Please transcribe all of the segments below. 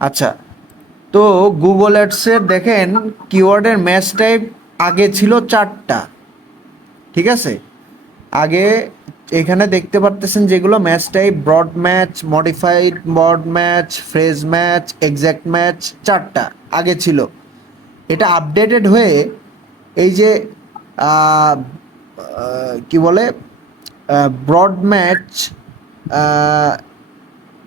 আচ্ছা, তো গুগল অ্যাডসের দেখেন কিওয়ার্ডের ম্যাচ টাইপ আগে ছিল 4টা। ঠিক আছে, আগে এখানে দেখতে পারতেছেন যেগুলো match type broad match, modified broad match, phrase match, exact match, 4টা আগে ছিল। এটা আপডেটেড হয়ে এই যে কি বলে ব্রড ম্যাচ,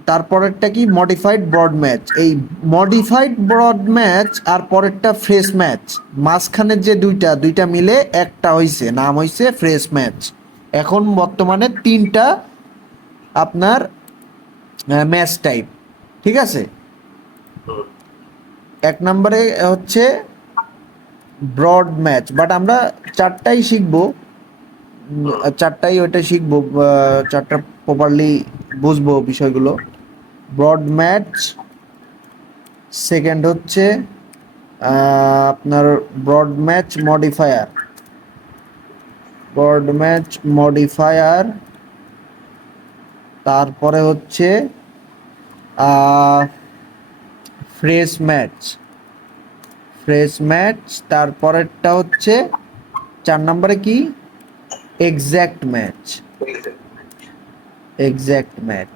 তারপরেরটা কি মডিফাইড ব্রড ম্যাচ, এই মডিফাইড ব্রড ম্যাচ আর পরেরটা ফ্রেশ ম্যাচ, মাঝখানের যে দুইটা মিলে একটা হইছে, নাম হইছে ফ্রেশ ম্যাচ। এখন বর্তমানে 3টা আপনার ম্যাচ টাইপ। ঠিক আছে, এক নম্বরে হচ্ছে ব্রড ম্যাচ, বাট আমরা 4টাই শিখবো, 4টাই ওইটা শিখবো, 4টা প্রপারলি বুঝবো বিষয়গুলো। ব্রড ম্যাচ, সেকেন্ড হচ্ছে আপনার broad match modifier, broad match modifier, তারপরে হচ্ছে ফ্রেশ ম্যাচ, ফ্রেশ ম্যাচ, তারপরেরটা হচ্ছে 4 নম্বরে কি এক্স্যাক্ট ম্যাচ, এক্স্যাক্ট ম্যাচ।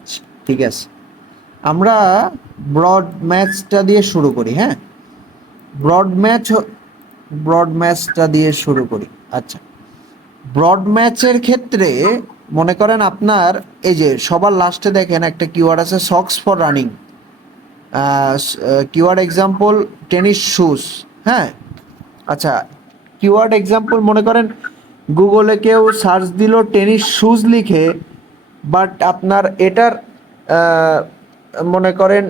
ঠিক আছে, আমরা ব্রড ম্যাচটা দিয়ে শুরু করি। হ্যাঁ, ব্রড ম্যাচ, ব্রড ম্যাচটা দিয়ে শুরু করি। আচ্ছা, ব্রড ম্যাচের ক্ষেত্রে মনে করেন আপনার এই যে সবার লাস্টে দেখেন একটা কিওয়ার্ড আছে socks for running, keyword example tennis shoes. হ্যাঁ, আচ্ছা, কিওয়ার্ড এক্সাম্পল মনে করেন গুগলে কেউ সার্চ দিল টেনিস শুজ লিখে, বাট আপনার এটার মনে করেন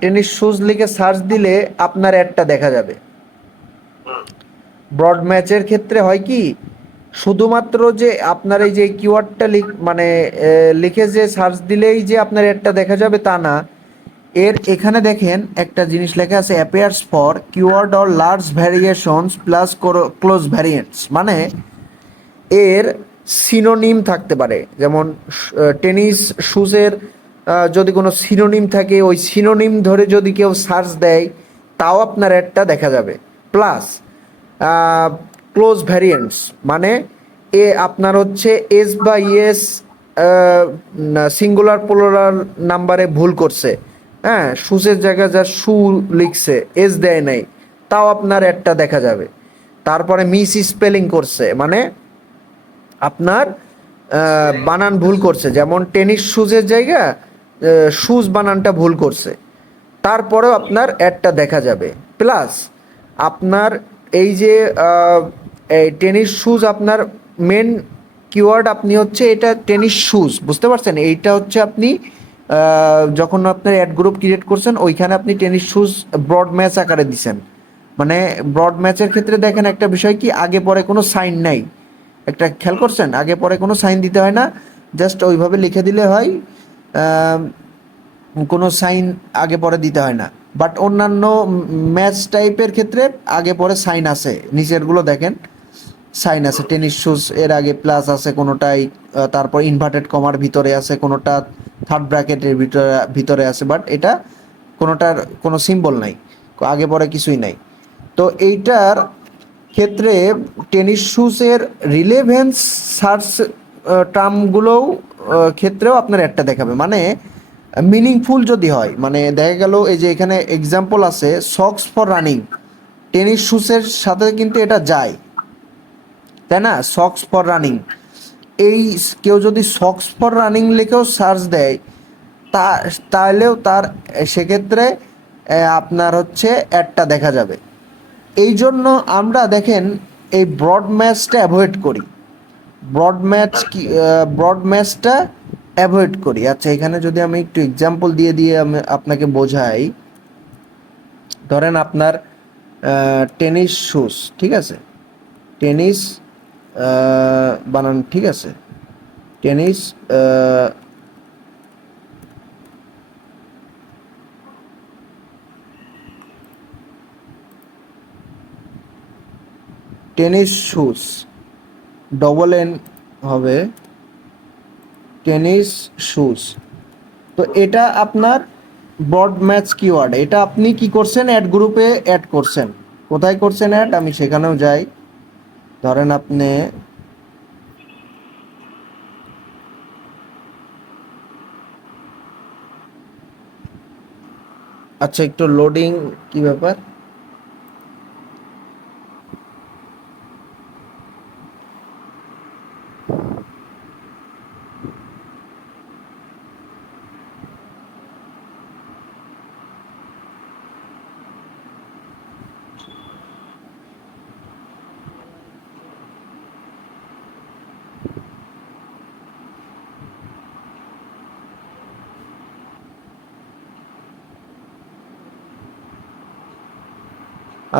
টেনিস শুজ লিখে সার্চ দিলে আপনার অ্যাডটা দেখা যাবে। ব্রড ম্যাচের ক্ষেত্রে হয় কি, শুধুমাত্র যে আপনার এই যে কিওয়ার্ডটা মানে লিখে যে সার্চ দিলেই যে আপনার অ্যাডটা দেখা যাবে তা না। এর এখানে দেখেন একটা জিনিস লেখা আছে appears for keyword or large variations plus close variants, মানে এর সিনোনিম থাকতে পারে। যেমন টেনিস শুজের যদি কোনো সিনোনিম থাকে, ওই সিনোনিম ধরে যদি কেউ সার্চ দেয় তাও আপনার অ্যাডটা দেখা যাবে। প্লাস ক্লোজ ভ্যারিয়েন্টস, মানে আপনার হচ্ছে এস বা ইয়েস সিঙ্গুলার প্লুরাল নাম্বারে ভুল করছে। হ্যাঁ, শুজের জায়গায় যা শু লিখছে, এস দেয় নাই, তাও আপনার অ্যাডটা দেখা যাবে। তারপরে মিস স্পেলিং করছে, মানে আপনার বানান ভুল করছে, যেমন টেনিস শুজের জায়গা শুজ বানানটা ভুল করছে, তারপরেও আপনার অ্যাডটা দেখা যাবে। প্লাস আপনার এই যে এই টেনিস শুজ আপনার মেন কিওয়ার্ড, আপনি হচ্ছে এটা টেনিস শুজ, বুঝতে পারছেন? এইটা হচ্ছে আপনি যখন আপনার অ্যাড গ্রুপ ক্রিয়েট করছেন ওইখানে আপনি টেনিস শুজ ব্রড ম্যাচ আকারে দিছেন। মানে ব্রড ম্যাচের ক্ষেত্রে দেখেন একটা বিষয় কি, আগে পরে কোনো সাইন নাই, একটা খেয়াল করছেন, আগে পরে কোনো সাইন দিতে হয় না, জাস্ট ওইভাবে লিখে দিলে হয়, কোনো সাইন আগে পরে দিতে হয় না। বাট অন্যান্য ম্যাচ টাইপের ক্ষেত্রে আগে পরে সাইন আছে, নিচেরগুলো দেখেন সাইন আছে। টেনিস শুজ এর আগে প্লাস আছে কোনোটাই, তারপর ইনভার্টেড কমার ভিতরে আছে কোনোটা, থার্ড ব্র্যাকেটের ভিতরে আছে, বাট এটা কোনোটার কোনো সিম্বল নাই, আগে পরে কিছুই নাই। তো এইটার ক্ষেত্রে টেনিস শুজের রিলেভেন্স সার্চ টার্মগুলোও ক্ষেত্রেও আপনার একটা দেখাবে, মানে মিনিংফুল যদি হয়, মানে দেখা গেল এই যে এখানে এক্সাম্পল আছে সক্স ফর রানিং, টেনিস শুজের সাথে কিন্তু এটা যায়, তাই না? সক্স ফর রানিং, এই কেউ যদি সক্স ফর রানিং লিখেও সার্চ দেয় তা তাহলেও তার সেক্ষেত্রে আপনার হচ্ছে অ্যাডটা দেখা যাবে। এই জন্য আমরা দেখেন এই ব্রড ম্যাচটা অ্যাভয়েড করি, ব্রড ম্যাচ কি, ব্রড ম্যাচটা অ্যাভয়েড করি। আচ্ছা, এখানে যদি আমি একটু এক্সাম্পল দিয়ে দিয়ে আমি আপনাকে বোঝাই, ধরেন আপনার টেনিস শুজ, ঠিক আছে, টেনিস বানান ঠিক আছে, tennis tennis shoes, double N হবে টেনিস শুজ। তো এটা আপনার বড ম্যাচ কিওয়ার্ড, এটা আপনি কি করছেন, অ্যাড গ্রুপে অ্যাড করছেন। কোথায় করছেন অ্যাড, আমি সেখানেও যাই। ধরেন আপনি, আচ্ছা একটু লোডিং, কি ব্যাপার।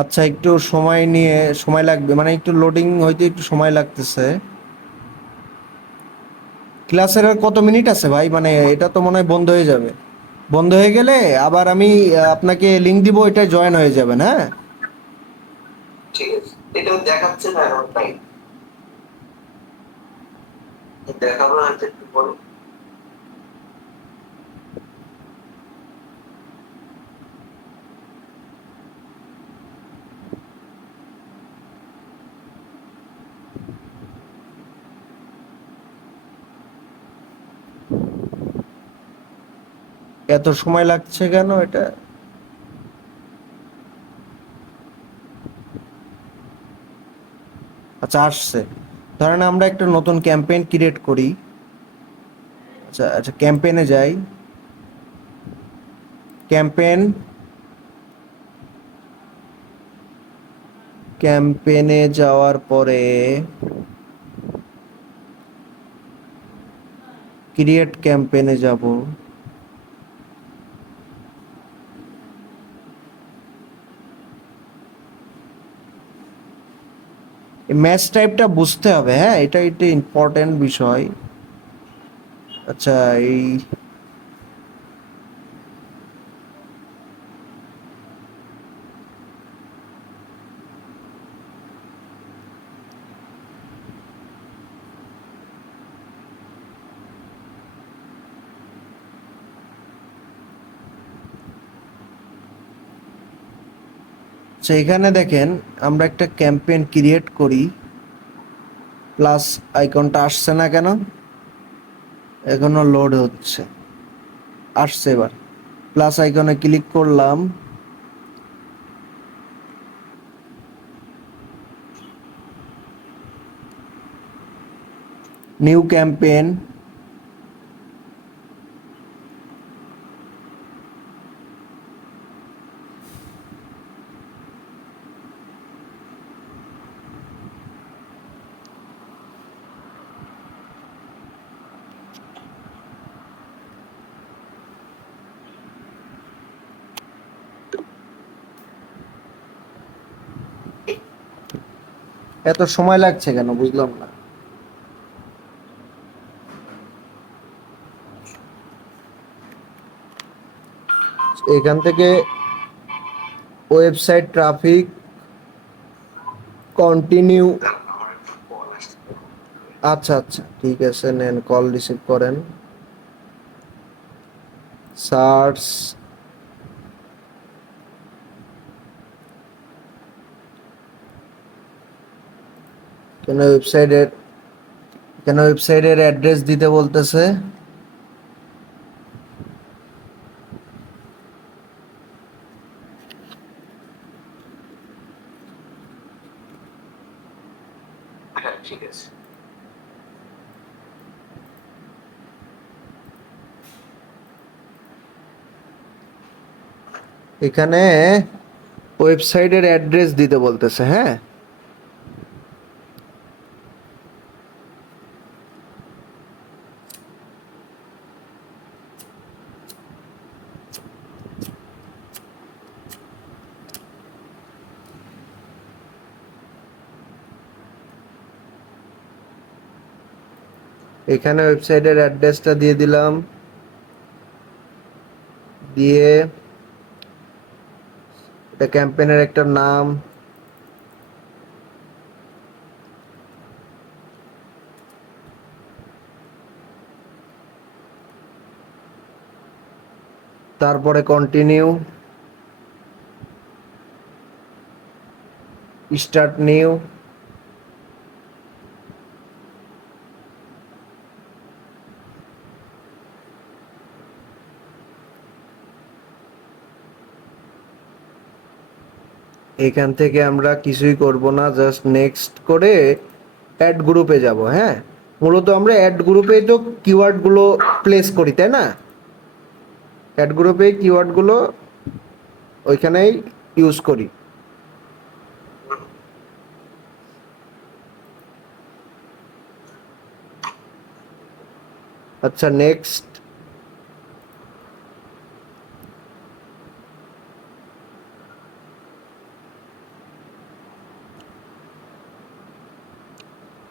আচ্ছা একটু সময় নিয়ে, সময় লাগবে, মানে একটু লোডিং হইতে একটু সময় লাগতেছে। ক্লাসের আর কত মিনিট আছে ভাই, মানে এটা তো মনে হয় বন্ধ হয়ে যাবে। বন্ধ হয়ে গেলে আবার আমি আপনাকে লিংক দিব, এটা জয়েন হয়ে যাবেন, হ্যাঁ। ঠিক আছে, এটাও দেখাচ্ছে না এখন টাইম, দেখাবো না তো একটু পরে। এত সময় লাগছে কেন এটা। আচ্ছা আসছে। ধরেন আমরা একটা নতুন ক্যাম্পেইন ক্রিয়েট করি। আচ্ছা আচ্ছা, ক্যাম্পেইনে যাই। ক্যাম্পেইন, ক্যাম্পেইনে যাওয়ার পরে ক্রিয়েট ক্যাম্পেইনে যাব। এই ম্যাচ টাইপটা বুঝতে হবে, হ্যাঁ, এটা এটা ইম্পর্টেন্ট বিষয়। আচ্ছা এই, আচ্ছা এখানে দেখেন, আমরা একটা ক্যাম্পেইন ক্রিয়েট করি, প্লাস আইকনটা আসছে না কেন, এখনো লোড হচ্ছে। আসছে এবার, প্লাস আইকনে ক্লিক করলাম। নিউ ক্যাম্পেইন, এত সময় লাগছে কেন বুঝলাম না। এখান থেকে ওয়েবসাইট ট্রাফিক, কন্টিনিউ। আমার একটু কল আসছে। আচ্ছা আচ্ছা ঠিক আছে, নেন কল রিসিভ করেন। সার্চ, কেন ওয়েবসাইটের, কেন ওয়েবসাইটের অ্যাড্রেস দিতে বলতেছে। হ্যাঁ ঠিক আছে। এখানে ওয়েবসাইটের অ্যাড্রেস দিতে বলতেছে, হ্যাঁ। এখানে ওয়েবসাইটের অ্যাড্রেসটা দিয়ে দিলাম, দিয়ে এটা ক্যাম্পেইনের একটা নাম, তারপরে কন্টিনিউ, স্টার্ট নিউ, এখান থেকে আমরা কিছুই করব না, জাস্ট নেক্সট করে অ্যাড গ্রুপে যাব। হ্যাঁ, মূলত আমরা অ্যাড গ্রুপেই তো কিওয়ার্ডগুলো প্লেস করি, তাই না? অ্যাড গ্রুপে কিওয়ার্ডগুলো ওইখানেই ইউজ করি। আচ্ছা, নেক্সট।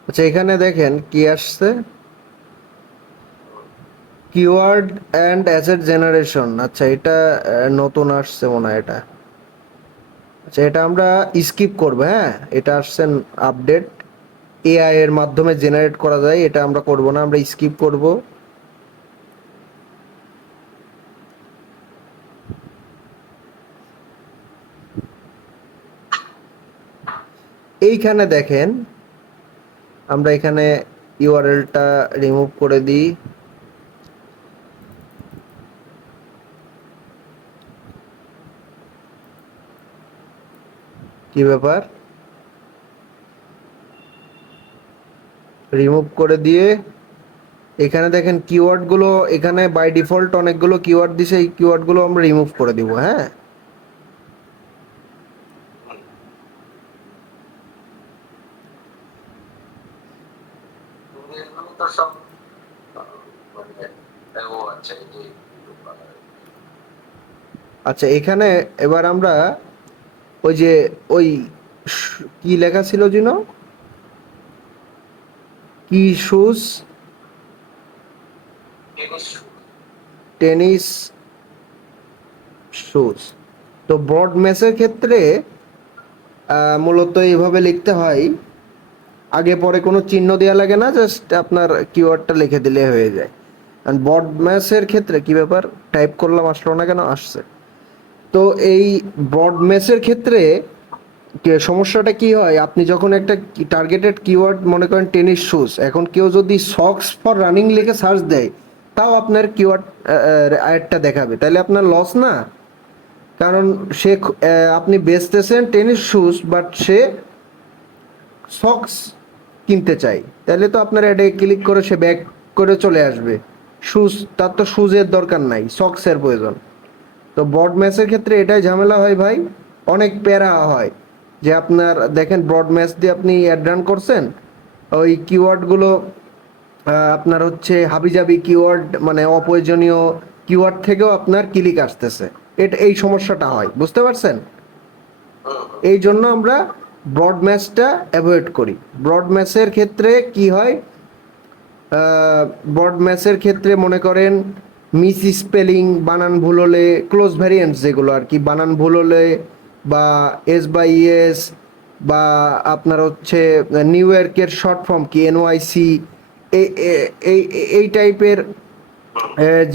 আচ্ছা, এখানে দেখেন কি আসছে, কিওয়ার্ড অ্যান্ড অ্যাসেট জেনারেশন। আচ্ছা, এটা নতুন আসছে মনে হয় এটা। আচ্ছা, এটা আমরা স্কিপ করব। হ্যাঁ, এটা আসছে আপডেট, এআই এর মাধ্যমে জেনারেট করা যায়, এটা আমরা করব না, আমরা স্কিপ করব। এইখানে দেখেন, আমরা এখানে ইউআরএলটা রিমুভ করে দিই। কি ব্যাপার, রিমুভ করে দিয়ে এখানে দেখেন কিওয়ার্ডগুলো, এখানে বাই ডিফল্ট অনেকগুলো কিওয়ার্ড দিছে, এই কিওয়ার্ডগুলো আমরা রিমুভ করে দিব। হ্যাঁ, এগুলো তো সব মানে ও আচ্ছা এই যে আচ্ছা, এখানে এবার আমরা ওই যে ওই কি লেখা ছিল যেন, কি শুজ, জিনিস টেনিস শুজ। তো ব্রড মেসের ক্ষেত্রে মূলত এইভাবে লিখতে হয়, আগে পরে কোনো চিহ্ন দেওয়া লাগে না, জাস্ট আপনার কিওয়ার্ডটা লিখে দিলে হয়ে যায়। আর ব্রড মেসের ক্ষেত্রে কি ব্যাপার, টাইপ করলাম আসলো না কেন, আসছে। তো এই ব্রড মেসের ক্ষেত্রে সমস্যাটা কি হয়, আপনি যখন একটা টার্গেটেড কিওয়ার্ড মনে করেন টেনিস শুজ, এখন কেউ যদি সক্স ফর রানিং লিখে সার্চ দেয়, তাও আপনার কিওয়ার্ড অ্যাডটা দেখাবে, তাহলে আপনার লস না? কারণ সে আপনি বেচতেছেন টেনিস শুজ, বাট সে সক্স কিনতে চাই, তাহলে তো আপনার অ্যাডে ক্লিক করে সে ব্যাক করে চলে আসবে। শুজ, তার তো শুজের দরকার নাই, সক্সের প্রয়োজন। তো ব্রড ম্যাচের ক্ষেত্রে এটাই ঝামেলা হয় ভাই, অনেক প্যারা হয়। যে আপনার দেখেন ব্রড ম্যাচ দিয়ে আপনি অ্যাড রান করছেন, ওই কিওয়ার্ডগুলো আপনার হচ্ছে হাবিজাবি কিওয়ার্ড, মানে অপ্রয়োজনীয় কিওয়ার্ড থেকেও আপনার ক্লিক আসতেছে, এটা এই সমস্যাটা হয়, বুঝতে পারছেন? এই জন্য আমরা ব্রড ম্যাচটা অ্যাভয়েড করি। ব্রড ম্যাচের ক্ষেত্রে কি হয়, ব্রড ম্যাচের ক্ষেত্রে মনে করেন মিস স্পেলিং, বানান ভুল হলে, ক্লোজ ভ্যারিয়েন্টস যেগুলো আর কি, বানান ভুল হলে, বা এস বাই এস, বা আপনার হচ্ছে নিউ ইয়র্কের শর্ট ফর্ম কি এনওয়াইসি, এই এই এই টাইপের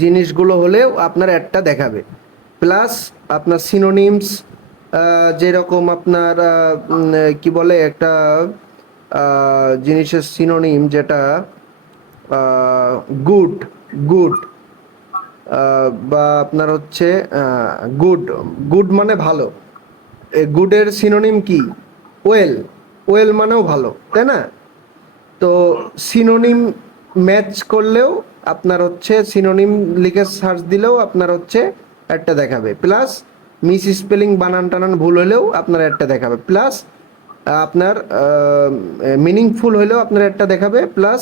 জিনিসগুলো হলেও আপনার একটা দেখাবে। প্লাস আপনার সিনোনিমস, যেরকম আপনার কি বলে একটা জিনিসের সিনোনিম, যেটা গুড, গুড, বা আপনার হচ্ছে গুড, গুড মানে ভালো, গুডের সিনোনিম কি, ওয়েল, ওয়েল মানেও ভালো, তাই না? তো সিনোনিম ম্যাচ করলেও আপনার হচ্ছে, সিনোনিম লিখে সার্চ দিলেও আপনার হচ্ছে একটা দেখাবে। প্লাস মিস স্পেলিং, বানান টানান ভুল হলেও আপনার একটা দেখাবে। প্লাস আপনার মিনিংফুল হলেও আপনার একটা দেখাবে। প্লাস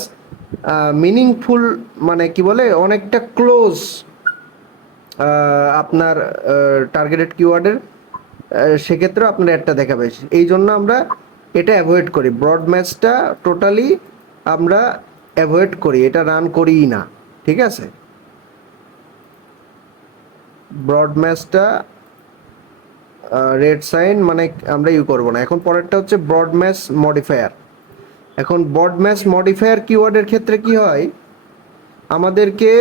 মিনিংফুল মানে কি বলে, অনেকটা ক্লোজ আপনার টার্গেটেড কিওয়ার্ডের, সেক্ষেত্রেও আপনার একটা দেখাবে। এই জন্য আমরা এটা অ্যাভয়েড করি, ব্রড ম্যাচটা টোটালি আমরা অ্যাভয়েড করি, এটা রান করিই না, ঠিক আছে? ব্রড ম্যাচটা রেড সাইন মানে আমরা করব না। এখন পরেরটা হচ্ছে ব্রড ম্যাচ মডিফায়ার। এখন ব্রড ম্যাচ মডিফায়ার কিওয়ার্ডের ক্ষেত্রে কি হয়, আমাদেরকে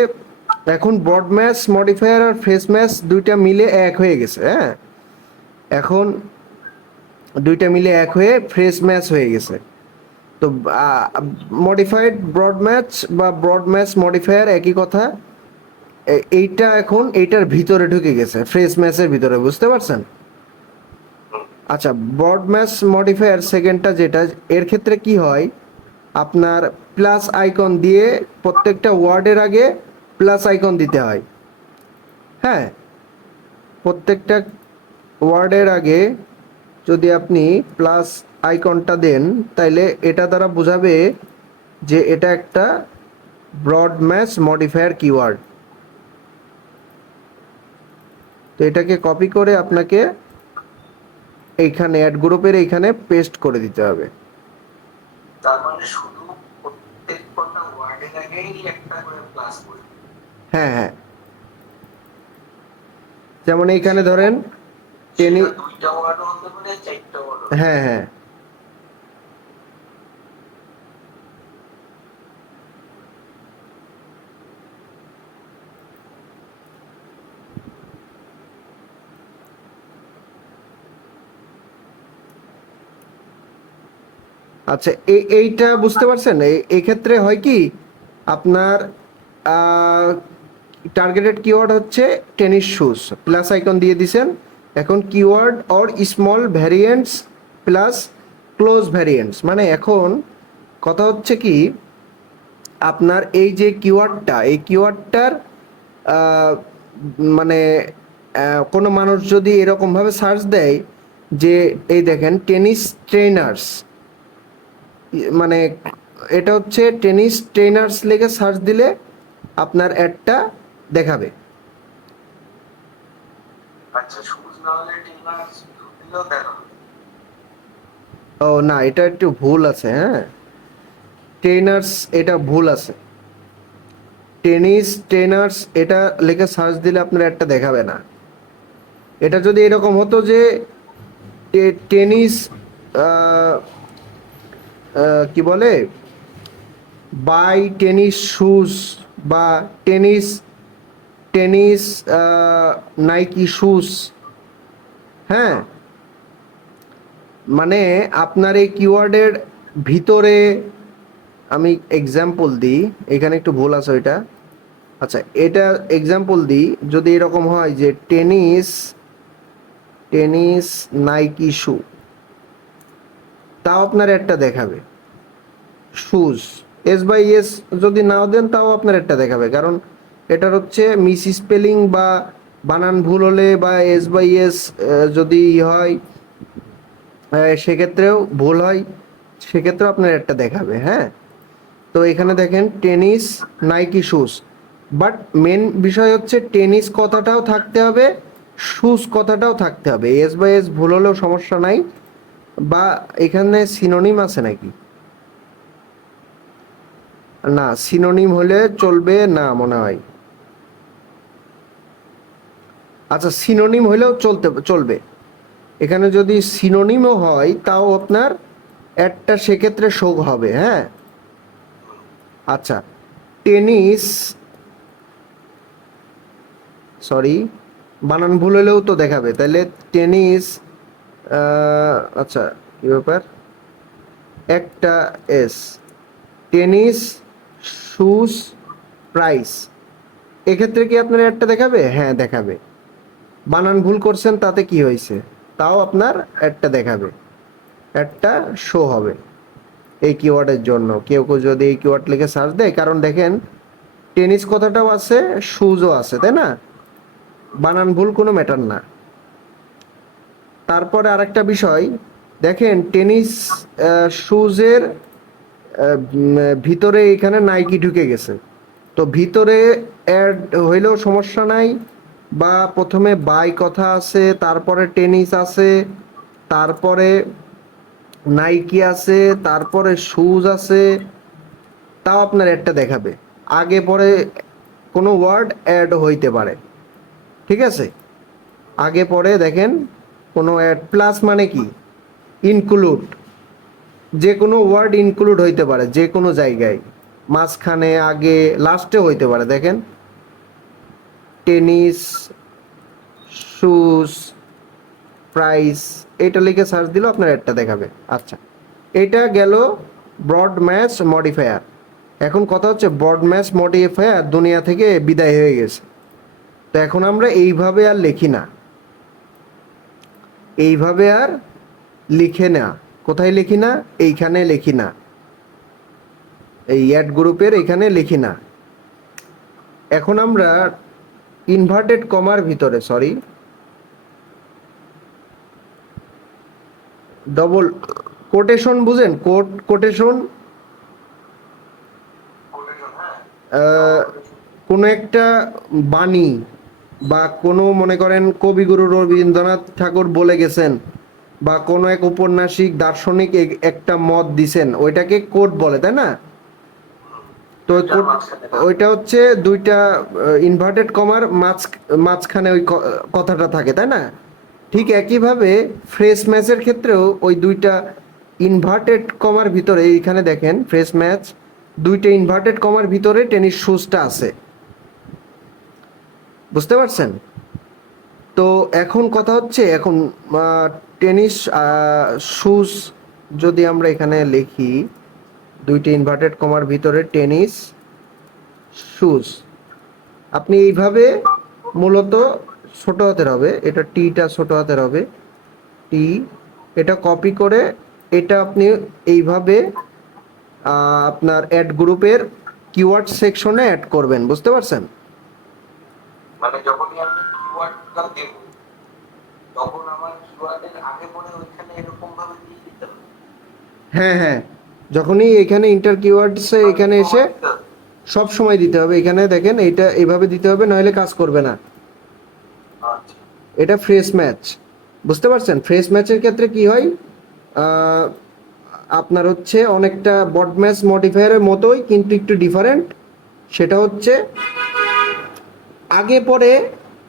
এখন ব্রড ম্যাচ মডিফায়ার আর ফ্রেশ ম্যাচ দুইটা মিলে এক হয়ে গেছে, হ্যাঁ। এখন দুইটা মিলে এক হয়ে ফ্রেশ ম্যাচ হয়ে গেছে। তো মডিফাইড ব্রড ম্যাচ বা ব্রড ম্যাচ মডিফায়ার একই কথা। এইটা এখন এইটার ভিতরে ঢুকে গেছে, ফ্রেশ ম্যাচের ভিতরে, বুঝতে পারছেন? আচ্ছা, ব্রড ম্যাচ মডিফায়ার সেকেন্ডটা যেটা, এর ক্ষেত্রে কি হয়, আপনার প্লাস আইকন দিয়ে প্রত্যেকটা ওয়ার্ডের আগে প্লাস আইকন দিতে হয়, হ্যাঁ। প্রত্যেকটা ওয়ার্ডের আগে যদি আপনি প্লাস আইকনটা দেন, তাইলে এটা দ্বারা বোঝাবে যে এটা একটা ব্রড ম্যাচ মডিফায়ার কিওয়ার্ড। তো এটাকে কপি করে আপনাকে এইখানে অ্যাড গ্রুপের এইখানে পেস্ট করে দিতে হবে। তার মানে শুধু প্রত্যেক কটা ওয়ার্ডের আগেই একটা করে প্লাস করে। হ্যাঁ হ্যাঁ, যেমন এইখানে ধরেন সেটা টেনি, দুইটা ওয়ার্ডও হতে পারে, চারটা ওয়ার্ডও। হ্যাঁ হ্যাঁ। আচ্ছা, এইটা বুঝতে পারছেন? এই ক্ষেত্রে হয় কি, আপনার টার্গেটেড কিওয়ার্ড হচ্ছে টেনিস শুজ, প্লাস আইকন দিয়ে দিছেন। এখন keyword or small variants plus close variants, মানে এখন কথা হচ্ছে কি, আপনার এই যে কিওয়ার্ডটা, এই কিওয়ার্ডটার মানে কোনো মানুষ যদি এরকমভাবে সার্চ দেয় যে এই দেখেন টেনিস ট্রেনার্স, মানে এটা হচ্ছে টেনিস ট্রেনার্স লিখে সার্চ দিলে আপনার অ্যাডটা দেখাবে। আচ্ছা, শুজ না হলে টিমার দিলেও দেখো। ও না, এটা একটু ভুল আছে, হ্যাঁ। ট্রেনার্স এটা ভুল আছে, টেনিস ট্রেনার্স এটা লিখে সার্চ দিলে আপনার অ্যাডটা দেখাবে না। এটা যদি এরকম হতো যে টেনিস কি বলে, বাই টেনিস শুজ বা টেনিস টেনিস নাইকি শুজ, হ্যাঁ, মানে আপনার এই কিওয়ার্ডের ভিতরে, আমি এক্সাম্পল দিই, এখানে একটু ভুল আছে ওইটা। আচ্ছা, এটা এক্সাম্পল দিই, যদি এরকম হয় যে টেনিস টেনিস নাইকি শু, তাও আপনার একটা দেখাবে। শুজ এস বাই এস যদি নাও দেন তাও আপনার একটা দেখাবে, কারণ এটার হচ্ছে মিস স্পেলিং বা বানান ভুল হলে বা এস বাই এস যদি হয় সেক্ষেত্রেও ভুল হয়, সেক্ষেত্রেও আপনার একটা দেখাবে, হ্যাঁ। তো এখানে দেখেন tennis Nike shoes, but main বিষয় হচ্ছে টেনিস কথাটাও থাকতে হবে, শুজ কথাটাও থাকতে হবে। এস বাই এস ভুল হলেও সমস্যা নাই, বা এখানে সিনোনিম আছে নাকি, না সিনোনিম হলে চলবে না মনে হয়। আচ্ছা, সিনোনিম হলেও চলবে। এখানে যদি সিনোনিমও হয় তাও আপনার একটা সেক্ষেত্রে শো হবে, হ্যাঁ। আচ্ছা, টেনিস, সরি বানান ভুল হলেও তো দেখাবে, তাহলে টেনিস, আচ্ছা কি ব্যাপার, একটা এস, টেনিস শুজ প্রাইস, এক্ষেত্রে কি আপনার একটা দেখাবে? হ্যাঁ দেখাবে। বানান ভুল করছেন তাতে কি হয়েছে, তাও আপনার একটা দেখাবে, একটা শো হবে এই কিওয়ার্ডের জন্য। কেউ কেউ যদি এই কিওয়ার্ড লিখে সার্চ দেয়, কারণ দেখেন টেনিস কথাটাও আছে, শুজও আছে, তাই না? বানান ভুল কোনো ম্যাটার না। তারপরে আরেকটা বিষয় দেখেন, টেনিস শুজের ভিতরে এখানে নাইকি ঢুকে গেছে, তো ভিতরে অ্যাড হইলেও সমস্যা নাই, বা প্রথমে বাই কথা আছে, তারপরে টেনিস আছে, তারপরে নাইকি আছে, তারপরে শুজ আছে, তাও আপনার একটা দেখাবে। আগে পরে কোনো ওয়ার্ড অ্যাড হইতে পারে, ঠিক আছে? আগে পরে দেখেন কোনো অ্যাড, প্লাস মানে কি, ইনক্লুড, যে কোনো ওয়ার্ড ইনক্লুড হইতে পারে যে কোনো জায়গায়, মাঝখানে, আগে, লাস্টে হইতে পারে। দেখেন টেনিস শুজ প্রাইস, এটা লিখে সার্চ দিলেও আপনার অ্যাডটা দেখাবে। আচ্ছা, এটা গেল ব্রড ম্যাচ মডিফায়ার। এখন কথা হচ্ছে ব্রড ম্যাচ মডিফায়ার দুনিয়া থেকে বিদায় হয়ে গেছে। তো এখন আমরা এইভাবে আর লিখি না, এইভাবে আর লিখে না। কোথায় লিখি না? এইখানে লিখি না, এই অ্যাড গ্রুপের এখানে লিখি না। এখন আমরা ইনভার্টেড কমার ভিতরে, সরি, ডবল কোটেশন, বুঝেন? কোটেশন, কোনো একটা বাণী বা কোনো, মনে করেন কবিগুরু রবীন্দ্রনাথ ঠাকুর বলে গেছেন, বা কোনো এক ঔপন্যাসিক দার্শনিক একটা মত দিছেন, ওইটাকে কোট বলে, তাই না? তো ওইটা হচ্ছে দুইটা ইনভার্টেড কমার মাঝখানে ওই কথাটা থাকে, তাই না? ঠিক একইভাবে ফ্রেশ ম্যাচের ক্ষেত্রেও ওই দুইটা ইনভার্টেড কমার ভিতরে, এইখানে দেখেন ফ্রেশ ম্যাচ, দুইটা ইনভার্টেড কমার ভিতরে টেনিস শুজটা আছে, বুঝতে পারছেন? তো এখন কথা হচ্ছে, এখন টেনিস শুজ যদি আমরা এখানে লিখি, দুইটা ইনভার্টেড কমার ভিতরে টেনিস শুজ, আপনি এইভাবে মূলত ছোট হাতের হবে, এটা টিটা ছোট হাতের হবে, টি, এটা কপি করে এটা আপনি এইভাবে আপনার অ্যাড গ্রুপের কিওয়ার্ড সেকশনে অ্যাড করবেন, বুঝতে পারছেন? মানে যখনই আমি কিওয়ার্ডটা দেব, তখন আমার কিওয়ার্ডের আগে পরে ওইখানে এরকম ভাবে দিয়ে দিতে হবে। হ্যাঁ হ্যাঁ, যখনই এখানে ইন্টার কিওয়ার্ডসে এখানে এসে সব সময় দিতে হবে। এখানে দেখেন এইটা এইভাবে দিতে হবে, নইলে কাজ করবে না। আচ্ছা, এটা ফ্রেশ ম্যাচ, বুঝতে পারছেন? ফ্রেশ ম্যাচের ক্ষেত্রে কি হয়, আপনার হচ্ছে অনেকটা বড ম্যাচ মডিফায়ারের মতোই, কিন্তু একটু ডিফারেন্ট। সেটা হচ্ছে আগে পরে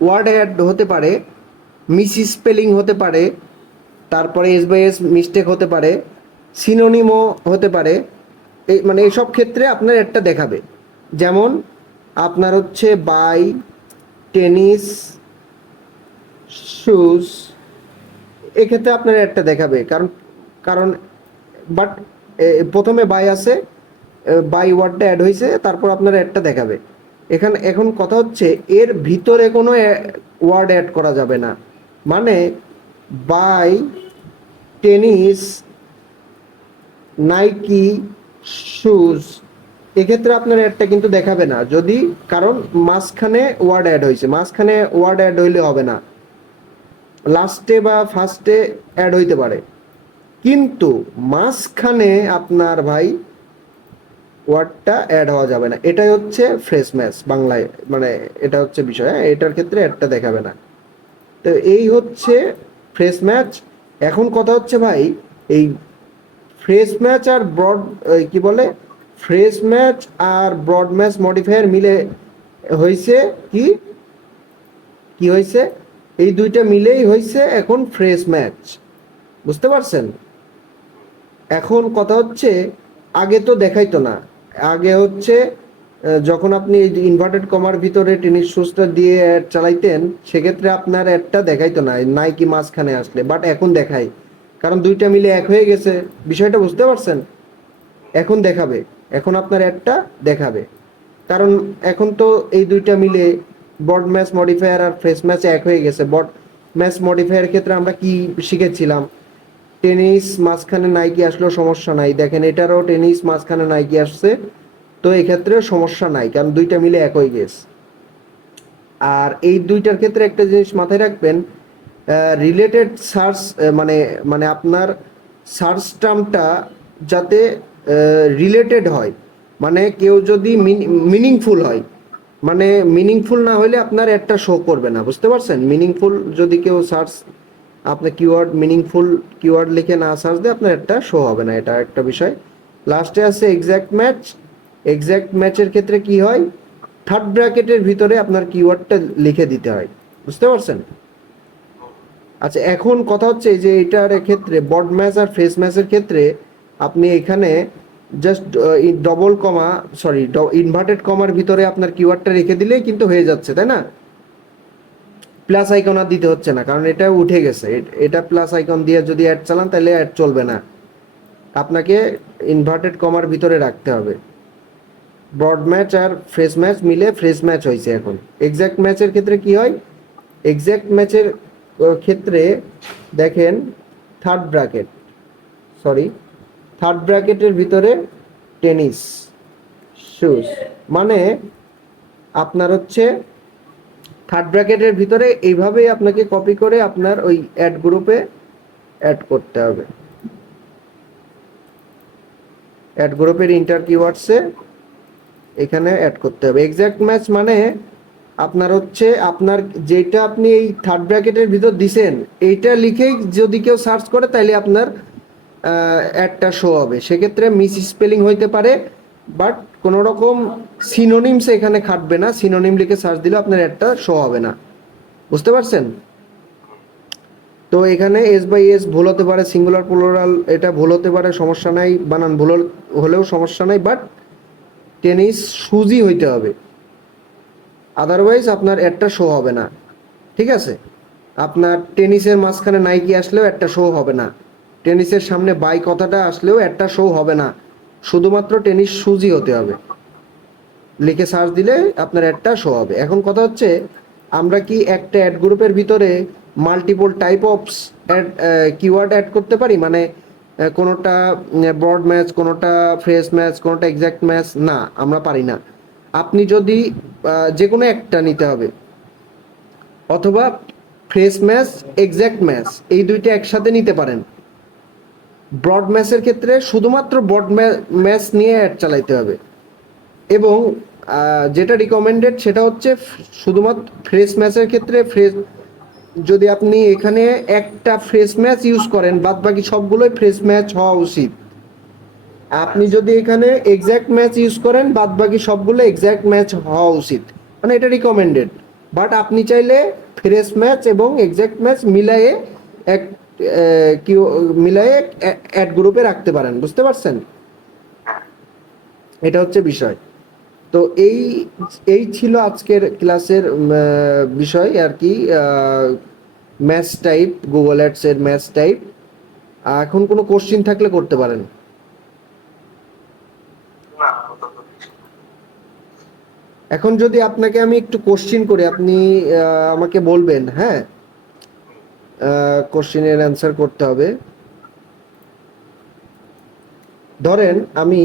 ওয়ার্ড অ্যাড হতে পারে, মিস স্পেলিং হতে পারে, তারপরে এস বাই এস মিস্টেক হতে পারে, সিনোনিমও হতে পারে। এই মানে এইসব ক্ষেত্রে আপনার একটা দেখাবে। যেমন আপনার হচ্ছে বাই টেনিস শুজ, এক্ষেত্রে আপনার একটা দেখাবে, কারণ কারণ বাট প্রথমে বাই আছে, বাই ওয়ার্ডটা অ্যাড হয়েছে, তারপর আপনার একটা দেখাবে। এখানে এখন কথা হচ্ছে এর ভিতরে কোনো ওয়ার্ড অ্যাড করা যাবে না। মানে বাই টেনিস নাইকি শুজ, এক্ষেত্রে আপনার অ্যাডটা কিন্তু দেখাবে না, যদি, কারণ মাঝখানে ওয়ার্ড অ্যাড হয়েছে। মাঝখানে ওয়ার্ড অ্যাড হইলে হবে না, লাস্টে বা ফার্স্টে অ্যাড হইতে পারে, কিন্তু মাঝখানে আপনার ভাই ওয়ার্ডটা অ্যাড হওয়া যাবে না। এটাই হচ্ছে ফ্রেশ ম্যাচ বাংলায়, মানে এটা হচ্ছে বিষয়। হ্যাঁ, এটার ক্ষেত্রে অ্যাডটা দেখাবে না। তো এই হচ্ছে ফ্রেশ ম্যাচ। এখন কথা হচ্ছে ভাই, এই ফ্রেশ ম্যাচ আর ব্রড, কি বলে, ফ্রেশ ম্যাচ আর ব্রড ম্যাচ মডিফায়ার মিলে হয়েছে কি, কি হয়েছে, এই দুইটা মিলেই হয়েছে এখন ফ্রেশ ম্যাচ, বুঝতে পারছেন? এখন কথা হচ্ছে আগে তো দেখাইতো না। আগে হচ্ছে যখন আপনি ইনভার্টেড কমার ভিতরে টেনিস শুজটা দিয়ে অ্যাড চালাইতেন, সেক্ষেত্রে আপনার অ্যাডটা দেখাইতো না নাইকি মাঝখানে আসলে, বাট এখন দেখাই, কারণ দুইটা মিলে এক হয়ে গেছে। বিষয়টা বুঝতে পারছেন? এখন দেখাবে, এখন আপনার অ্যাডটা দেখাবে, কারণ এখন তো এই দুইটা মিলে বড ম্যাচ মডিফায়ার আর ফ্রেশ ম্যাচ এক হয়ে গেছে। বড ম্যাচ মডিফায়ার ক্ষেত্রে আমরা কি শিখেছিলাম, টেনিস মাঝখানে নাইকি আসলেও সমস্যা নাই। দেখেন এটারও টেনিস মাঝখানে নাইকি আসছে, তো এক্ষেত্রে সমস্যা নাই, কারণ দুইটা মিলে এক হয়ে গেছে। আর এই দুইটার ক্ষেত্রে একটা জিনিস মাথায় রাখবেন, রিলেটেড সার্চ, মানে মানে আপনার সার্চ টার্মটা যাতে রিলেটেড হয়, মানে কেউ যদি মিনিংফুল হয়, মানে মিনিংফুল না হলে আপনার একটা শো করবে না, বুঝতে পারছেন? মিনিংফুল যদি কেউ সার্চ, আপনার কিওয়ার্ড মিনিংফুল কিওয়ার্ড লিখে না সার্চ দিয়ে আপনার একটা শো হবে না, এটা একটা বিষয়। লাস্টে আছে এক্স্যাক্ট ম্যাচ। এক্স্যাক্ট ম্যাচের ক্ষেত্রে কি হয়, থার্ড ব্র্যাকেটের ভিতরে আপনার কিওয়ার্ডটা লিখে দিতে হয়, বুঝতে পারছেন? আচ্ছা, এখন কথা হচ্ছে যে এটার ক্ষেত্রে বড ম্যাচ আর ফ্রেশ ম্যাচের ক্ষেত্রে আপনি এখানে জাস্ট ডবল কমা, সরি, ইনভার্টেড কমার ভিতরে আপনার কিওয়ার্ডটা রেখে দিলেই কিন্তু হয়ে যাচ্ছে, তাই না? প্লাস আইকন আর দিতে হচ্ছে না, কারণ এটা উঠে গেছে। এটা প্লাস আইকন দিয়ে যদি অ্যাড চালান তাহলে অ্যাড চলবে না, আপনাকে ইনভার্টেড কমার ভিতরে রাখতে হবে। ব্রড ম্যাচ আর ফ্রেশ ম্যাচ মিলে ফ্রেশ ম্যাচ হয়েছে। এখন এক্স্যাক্ট ম্যাচের ক্ষেত্রে কি হয়, এক্স্যাক্ট ম্যাচের ক্ষেত্রে দেখেন থার্ড ব্র্যাকেট, সরি থার্ড ব্র্যাকেটের ভিতরে টেনিস শুজ, মানে আপনার হচ্ছে থার্ড ব্র্যাকেটের ভিতরে এইভাবেই আপনাকে কপি করে আপনার ওই অ্যাড গ্রুপে অ্যাড করতে হবে। অ্যাড গ্রুপের ইন্টার কিওয়ার্ডসে এখানে অ্যাড করতে হবে। এক্স্যাক্ট ম্যাচ মানে আপনার হচ্ছে আপনার যেটা আপনি এই থার্ড ব্র্যাকেটের ভিতর দিছেন এইটা লিখেই যদি কেউ সার্চ করে তাহলে আপনার অ্যাডটা শো হবে। সেক্ষেত্রে মিস স্পেলিং হইতে পারে, বাট কোনো রকম সিনোনিমস এখানে খাটবে না। সিনোনিম লিখে সার্চ দিলে আপনার অ্যাডটা শো হবে না। বুঝতে পারছেন? তো এখানে এস বাই এস ভুল হতে পারে, সিঙ্গুলার প্লুরাল এটা ভুল হতে পারে, সমস্যা নাই, বানান ভুল হলেও সমস্যা নাই, বাট টেনিস শুজই হইতে হবে, আদারওয়াইজ আপনার অ্যাডটা শো হবে না। ঠিক আছে? আপনার টেনিসের মাঝখানে নাইকি আসলেও একটা শো হবে না, টেনিসের সামনে বাই কথাটা আসলেও একটা শো হবে না, শুধুমাত্র টেনিস শুজই হতে হবে। লিখে সার্চ দিলে আপনার অ্যাডটা শো হবে। এখন কথা হচ্ছে আমরা কি একটা অ্যাড গ্রুপের ভিতরে multiple type of ad keyword add করতে পারি? মানে কোনোটা ব্রড ম্যাচ, কোনোটা ফ্রেশ ম্যাচ, কোনোটা এক্স্যাক্ট ম্যাচ? না, আমরা পারি না। আপনি যদি যে কোনো একটা নিতে হবে, অথবা ফ্রেশ ম্যাচ, এক্স্যাক্ট ম্যাচ এই দুইটা একসাথে নিতে পারেন। ব্রড ম্যাচের ক্ষেত্রে শুধুমাত্র ব্রড ম্যাচ নিয়ে অ্যাড চালাইতে হবে, এবং যেটা রিকমেন্ডেড সেটা হচ্ছে শুধুমাত্র ফ্রেশ ম্যাচের ক্ষেত্রে ফ্রেশ, যদি আপনি এখানে একটা ফ্রেশ ম্যাচ ইউজ করেন বাদ বাকি সবগুলোই ফ্রেশ ম্যাচ হওয়া উচিত। আপনি যদি এখানে এক্স্যাক্ট ম্যাচ ইউজ করেন বাদ বাকি সবগুলো এক্স্যাক্ট ম্যাচ হওয়া উচিত, মানে এটা রিকমেন্ডেড। বাট আপনি চাইলে ফ্রেশ ম্যাচ এবং এক্স্যাক্ট ম্যাচ মিলায়ে এক কি মিলায়ে অ্যাড গ্রুপে রাখতে পারেন। বুঝতে পারছেন? এটা হচ্ছে বিষয়। তো এই এই ছিল আজকের ক্লাসের বিষয় আর কি, ম্যাচ টাইপ, গুগল অ্যাডস এর ম্যাচ টাইপ। এখন কোনো কোশ্চিন থাকলে করতে পারেন। না আপাতত কিছু না। এখন যদি আপনাকে আমি একটু কোশ্চিন করি, আপনি আমাকে বলবেন, হ্যাঁ? কোশ্চিনের অ্যান্সার করতে হবে। ধরেন আমি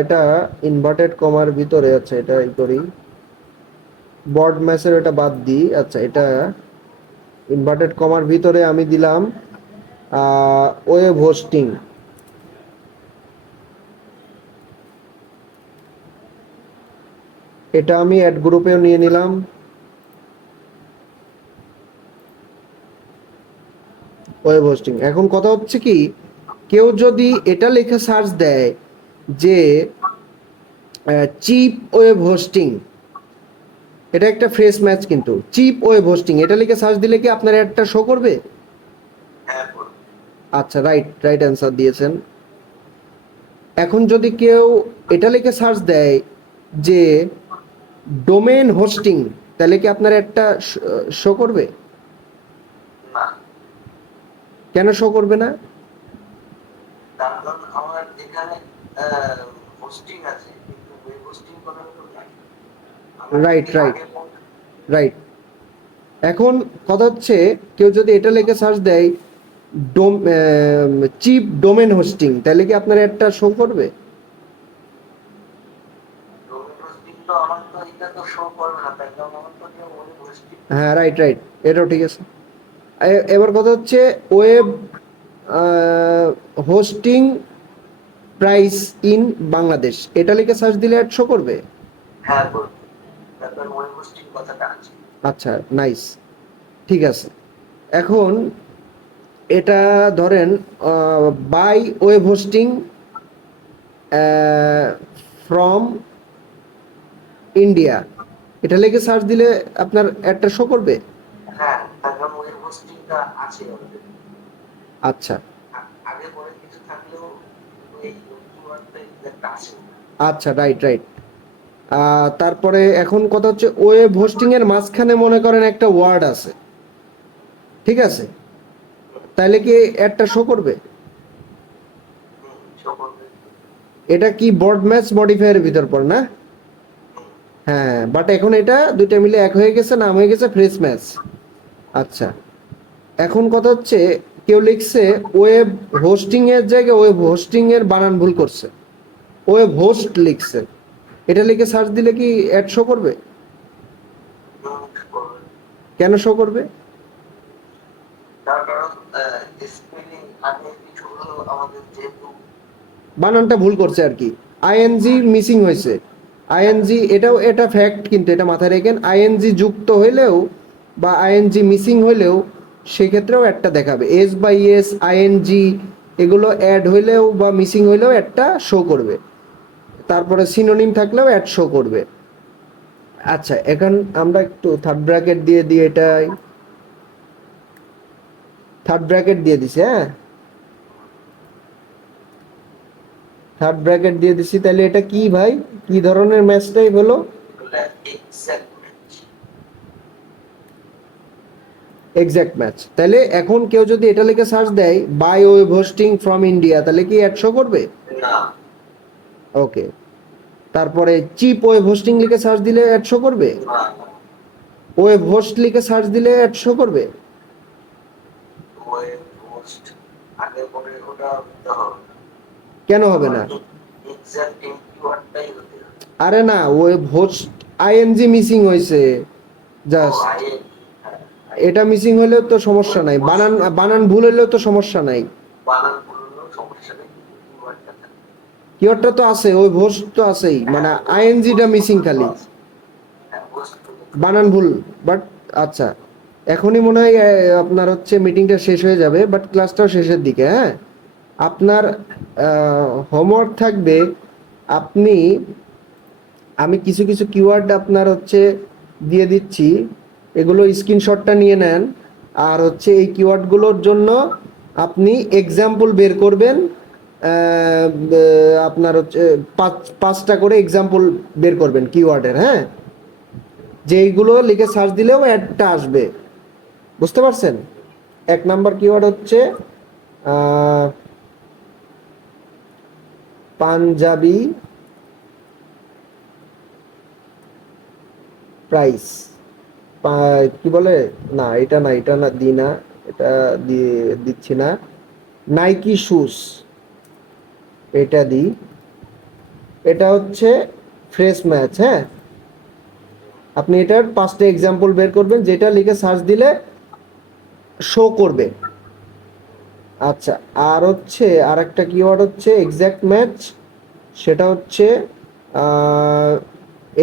এটা ইনভার্টেড কমার ভিতরে, আচ্ছা এটা ই করি, বর্ড ম্যাচের এটা বাদ দিই। আচ্ছা এটা ইনভার্টেড কমার ভিতরে আমি দিলাম ওয়েব হোস্টিং। এটা আমি অ্যাড গ্রুপেও নিয়ে নিলাম। Web hosting. এখন কথা হচ্ছে কি, কেউ যদি এটা লিখে সার্চ দেয় যে চিপ ওয়েব হোস্টিং, এটা একটা ফ্রেশ ম্যাচ কিন্তু চিপ ওয়েব হোস্টিং, এটা লিখে সার্চ দিলে কি আপনার অ্যাডটা শো করবে? হ্যাঁ বলুন। আচ্ছা, রাইট রাইট অ্যান্সার দিয়েছেন। এখন যদি কেউ এটা লিখে সার্চ দেয় যে ডোমেন হোস্টিং, তাহলে কি আপনার একটা শো করবে? না, কেন শো করবে না? তার কারণ আমার এখানে হোস্টিং আছে কিন্তু ওয়েব হোস্টিং করার তো নাই। আমার রাইট যদি রাইট আগে রাইট। এখন কথা হচ্ছে কেউ যদি এটা লিখে সার্চ দেয় চিপ ডোমেন হোস্টিং, তাহলে কি আপনার একটা শো করবে? ডোমেন হোস্টিং তো আমার তো এটা তো শো করবে না, তাই কারণ আমার তো যে ওয়েব হোস্টিং। হ্যাঁ, রাইট রাইট, এটাও ঠিক আছে। এবার কথা হচ্ছে web hosting price in Bangladesh, এটা লিখে সার্চ দিলে অ্যাড শো করবে? হ্যাঁ বলুন, তারপর ওয়েব হোস্টিং কথাটা আছে। আচ্ছা, নাইস, ঠিক আছে। এখন এটা ধরেন buy web hosting from India, এটা লিখে সার্চ দিলে আপনার একটা শো করবে? হ্যাঁ, তার কারণ ওয়েব হোস্টিংটা আছে অলরেডি। আচ্ছা আগে পরে কিছু থাকলেও এই কিওয়ার্ডটা একটা আছে। আচ্ছা, রাইট রাইট। তারপরে এখন কথা হচ্ছে ওয়েব হোস্টিং এর মাঝখানে মনে করেন একটা ওয়ার্ড আছে, ঠিক আছে, তাহলে কি অ্যাডটা শো করবে? শো করবে। এটা কি বর্ড ম্যাচ মডিফায়ারের ভিতর পড়ে না? হ্যাঁ, বাট এখন এটা দুইটা মিলে এক হয়ে গেছে, নাম হয়ে গেছে ফ্রেশ ম্যাচ। আচ্ছা, এখন কথা হচ্ছে কেউ লিখছে ওয়েব হোস্টিং এর জায়গায় ওয়েব হোস্টিং এর বানান ভুল করছে, ওয়েব হোস্ট লিখছে। এটা লিখে সার্চ দিলে কি অ্যাড শো করবে? করবে। কেন শো করবে? তার কারণ স্পেলিং আগে কিছু হলো আমাদের যেহেতু বানানটা ভুল করছে আর কি, আইএনজি মিসিং হয়েছে। আইএনজি এটাও এটা ফ্যাক্ট, কিন্তু এটা মাথায় রেখেন, আইএনজি যুক্ত হইলেও বা আইএনজি মিসিং হইলেও সেক্ষেত্রেও একটা দেখাবে। এস বা ইএস আইএনজি এগুলো অ্যাড হইলেও বা মিসিং হইলেও একটা শো করবে, তারপরে সিনোনিম থাকলেও অ্যাড শো করবে। আচ্ছা, এখন আমরা একটু থার্ড ব্র্যাকেট দিয়ে দিই, এটাই থার্ড ব্র্যাকেট দিয়ে দিছি। হ্যাঁ, থার্ড ব্র্যাকেট দিয়ে দিছি। তাহলে এটা কি ভাই, কি ধরনের ম্যাচ টাইপ হলো? Exact match. Exact match. তাহলে এখন কেউ যদি এটা লিখে সার্চ দেয় buy web hosting from India, তাহলে কি অ্যাড শো করবে? না। ওকে। তারপরে চিপ ওয়েব হোস্টিং লিখে সার্চ দিলে অ্যাড শো করবে? না। ওয়েব হোস্ট লিখে সার্চ দিলে অ্যাড শো করবে? ওয়েব হোস্ট আগে পরে ওটা দিতে হবে। কেন হবে না? এক্সাক্ট এই কিওয়ার্ডটাই হতে হবে। আরে না, ওয়েব হোস্ট আইএনজি মিসিং হয়েছে জাস্ট, এটা মিসিং হলেও তো সমস্যা নাই, বানান বানান ভুল হলেও তো সমস্যা নাই। বানান ভুললেও সমস্যা নেই, কিওয়ার্ডটা থাকে। কিওয়ার্ডটা তো আছে, ওয়েব হোস্ট তো আছেই, মানে আইএনজিটা মিসিং খালি, হ্যাঁ, হোস্ট বানান ভুল। বাট আচ্ছা, এখনই মনে হয় আপনার হচ্ছে মিটিংটা শেষ হয়ে যাবে, বাট ক্লাসটাও শেষের দিকে। হ্যাঁ, আপনার হোমওয়ার্ক থাকবে, আপনি আমি কিছু কিছু কিওয়ার্ড আপনার হচ্ছে দিয়ে দিচ্ছি, এগুলো স্ক্রিনশটটা নিয়ে নেন। আর হচ্ছে এই কিওয়ার্ডগুলোর জন্য আপনি এক্সাম্পল বের করবেন, আপনার হচ্ছে পাঁচটা করে এক্সাম্পল বের করবেন কিওয়ার্ডের। হ্যাঁ, যেইগুলো লিখে সার্চ দিলেও অ্যাডটা আসবে, বুঝতে পারছেন? এক নাম্বার কিওয়ার্ড হচ্ছে পাঞ্জাবি প্রাইস, কি বলে, না এটা না, এটা না দিই না, এটা দিয়ে দিচ্ছি না। নাইকি শুজ, এটা দিই, এটা হচ্ছে ফ্রেশ ম্যাচ। হ্যাঁ, আপনি এটার পাঁচটা এক্সাম্পল বের করবেন, যেটা লিখে সার্চ দিলে শো করবে। আচ্ছা, আর হচ্ছে আর একটা কিওয়ার্ড হচ্ছে এক্সাক্ট ম্যাচ, সেটা হচ্ছে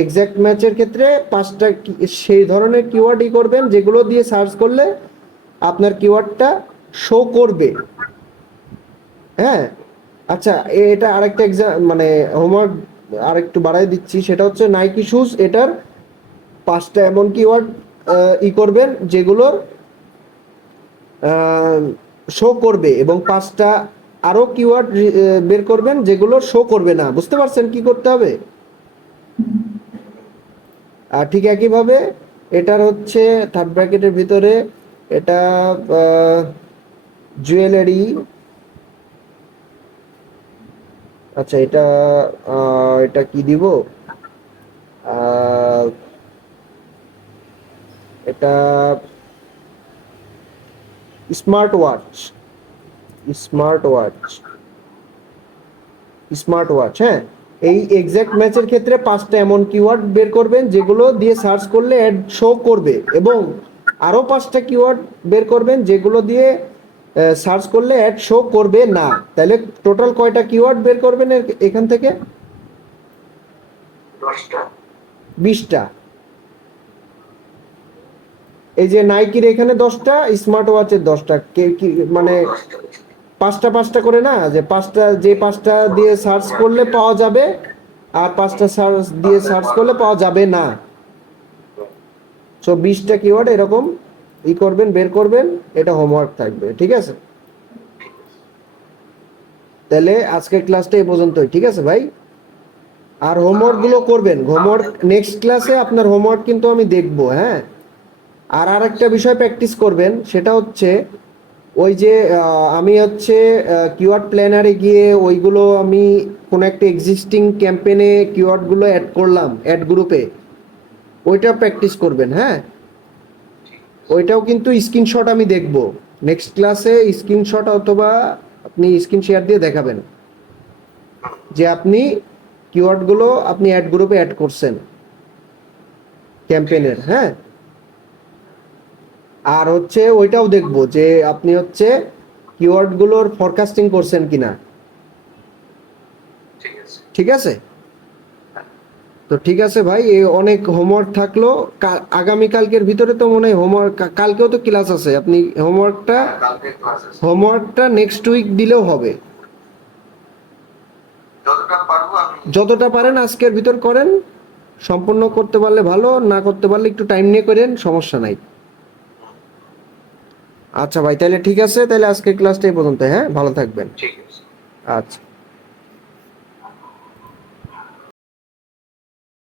এক্সাক্ট ম্যাচের ক্ষেত্রে পাঁচটা সেই ধরনের কিওয়ার্ডই করবেন যেগুলো দিয়ে সার্চ করলে আপনার কিওয়ার্ডটা শো করবে। হ্যাঁ, আচ্ছা, এটা আরেকটা মানে হোমওয়ার্ক আরেকটু বাড়াই দিচ্ছি, সেটা হচ্ছে নাইকি শুজ, এটার পাঁচটা এমন কিওয়ার্ড করবেন যেগুলোর শো করবে, এবং পাঁচটা আরো কিওয়ার্ড বের করবেন যেগুলো শো করবে না। বুঝতে পারছেন কি করতে হবে? আর ঠিক একইভাবে এটার হচ্ছে থার্ড ব্র্যাকেটের ভিতরে এটা জুয়েলারি, আচ্ছা এটা এটা কি দিব, এটা smart watch, smart watch, smart watch. হ্যাঁ, এই এক্সাক্ট ম্যাচের ক্ষেত্রে পাঁচটা এমন কিওয়ার্ড বের করবেন যেগুলো দিয়ে সার্চ করলে অ্যাড শো করবে, এবং আরো পাঁচটা কিওয়ার্ড বের করবেন যেগুলো দিয়ে সার্চ করলে অ্যাড শো করবে না। তাহলে টোটাল কয়টা কিওয়ার্ড বের করবেন এখান থেকে? 10টা। 20টা। এই যে নাইকির এখানে 10টা, স্মার্ট ওয়াচের 10টা, মানে 10টা। পাঁচটা পাঁচটা করে না, যে পাঁচটা, যে পাঁচটা দিয়ে সার্চ করলে পাওয়া যাবে আর পাঁচটা সার্চ দিয়ে সার্চ করলে পাওয়া যাবে না। সো 20টা কিওয়ার্ড এরকম করবেন, বের করবেন, এটা হোমওয়ার্ক থাকবে। ঠিক আছে, তাহলে আজকের ক্লাসটা এই পর্যন্তই। ঠিক আছে ভাই? আর হোমওয়ার্ক গুলো করবেন, হোমওয়ার্ক নেক্সট ক্লাসে আপনার হোমওয়ার্ক কিন্তু আমি দেখবো, হ্যাঁ। আর আরেকটা বিষয় প্র্যাকটিস করবেন, সেটা হচ্ছে ওই যে আমি হচ্ছে কিওয়ার্ড প্ল্যানারে গিয়ে ওইগুলো আমি কোনো একটা এক্সিস্টিং ক্যাম্পেনে কিওয়ার্ডগুলো অ্যাড করলাম অ্যাড গ্রুপে, ওইটা প্র্যাকটিস করবেন, হ্যাঁ। ওইটাও কিন্তু স্ক্রিনশট আমি দেখব নেক্সট ক্লাসে, স্ক্রিনশট অথবা আপনি স্ক্রিন শেয়ার দিয়ে দেখাবেন যে আপনি কিওয়ার্ডগুলো আপনি অ্যাড গ্রুপে অ্যাড করছেন ক্যাম্পেইনের, হ্যাঁ। আর হচ্ছে ওইটাও দেখব যে আপনি হচ্ছে কিওয়ার্ডগুলোর ফরকাস্টিং করছেন কিনা, ঠিক আছে। ঠিক আছে। তো ঠিক আছে ভাই, এই অনেক হোমওয়ার্ক থাকলো, আগামীকালকের ভিতরে তো মনে হয় হোমওয়ার্ক, কালকেও তো ক্লাস আছে, আপনি কালকে ক্লাস আছে। হোমওয়ার্কটা নেক্সট উইক দিলেও হবে, যতটা পারবো আমি। যতটা পারেন আজকের ভিতর করেন, সম্পূর্ণ করতে পারলে ভালো, না করতে পারলে একটু টাইম নিয়ে করেন, সমস্যা নাই। আচ্ছা ভাই, তাহলে ঠিক আছে, তাহলে আজকের ক্লাসটা এই পর্যন্ত, হ্যাঁ, ভালো থাকবেন। ঠিক আছে। আচ্ছা।